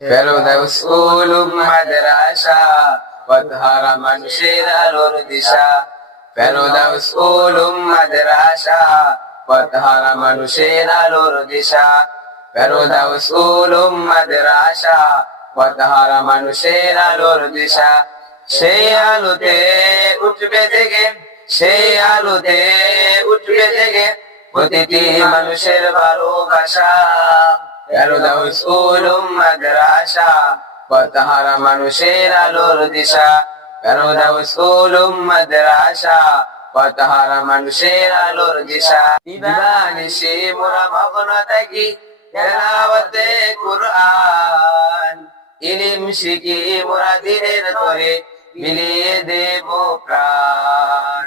ফেরদাউস উলুম মাদ্রাসা পথহারা মানুষের আলোর দিশা। ফেরদাউস উলুম মাদ্রাসা পথহারা মানুষের আলোর দিশা। ফেরদাউস উলুম মাদ্রাসা পথহারা মানুষের আলোর দিশা। সেই আলোতে উঠবে জেগে, সেই আলোতে উঠবে জেগে প্রতিটি মানুষের ভালোবাসা। ফেরদাউস উলুম মাদ্রাসা পথহারা মানুষের আলোর দিশা। ফেরদাউস উলুম মাদ্রাসা পথহারা মানুষের আলোর দিশা। দিবানিশি মোরা মগ্ন থাকি তেলাওয়াতে কুরআন, ইলম শিখি মোরা দিনের তরে মিলিয়ে দেব প্রাণ।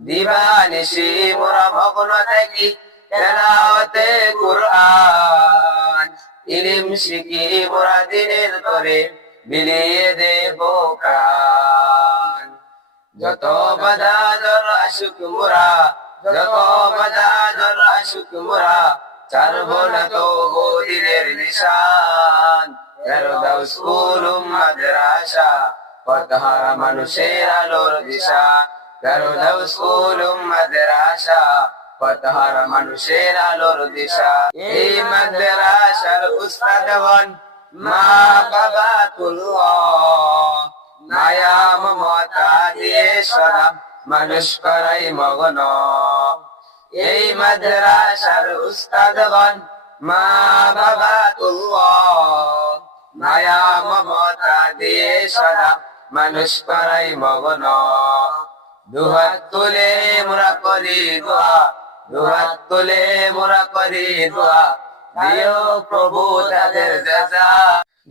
দিবানিশি মোরা মগ্ন থাকি তেলাওয়াতে কুরআন, ইলম শিখি মোরা দিনের তরে বিলিয়ে দেব প্রাণ। যত বাধা জ্বর আসুক মোরা, যত বাধা জ্বর আসুক মোরা, ছাড়ব না তবু দিনের নিশান। ফেরদাউস উলুম মাদ্রাসা পথহারা মানুষের আলোর দিশা। ফেরদাউস উলুম মাদ্রাসা পথহারা মানুষের আলোর দিশা। এই মাদ্রাসার উস্তাদগণ মা বাবা তুল্লাহ, মায়া মমতা দিয়ে সদা মানুষ করাই মগ্ন। এই মাদ্রাসার উস্তাদগণ মা বাবা তুল্লাহ, মায়া মমতা দিয়ে সদা মানুষ করাই মগ্ন। দুহাত তুলে মোরা করি দোয়া, দুহাত তুলে মোরা করি দোয়া, দিও প্রভু তাদের জাযা।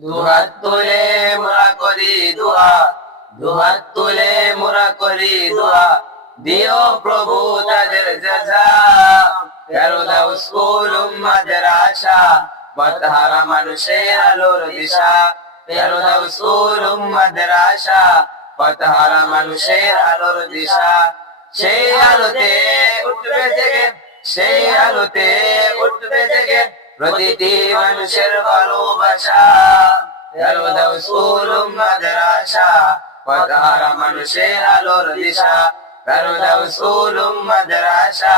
দুহাত তুলে মোরা করি দোয়া, দুহাত তুলে মোরা করি দোয়া, দিও প্রভু তাদের জাযা। ফেরদাউস উলুম মাদ্রাসা পথহারা মানুষের আলোর দিশা। ফেরদাউস উলুম মাদ্রাসা পথহারা মানুষের আলোর দিশা। সেই আলোতে উঠবে জেগে, সেই আলোতে উঠবে জেগে প্রতিটি মানুষের ভালোবাসা। ফেরদাউস উলুম মাদ্রাসা পথহারা মানুষের আলোর দিশা। ফেরদাউস উলুম মাদ্রাসা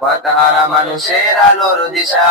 পথহারা মানুষের আলোর দিশা।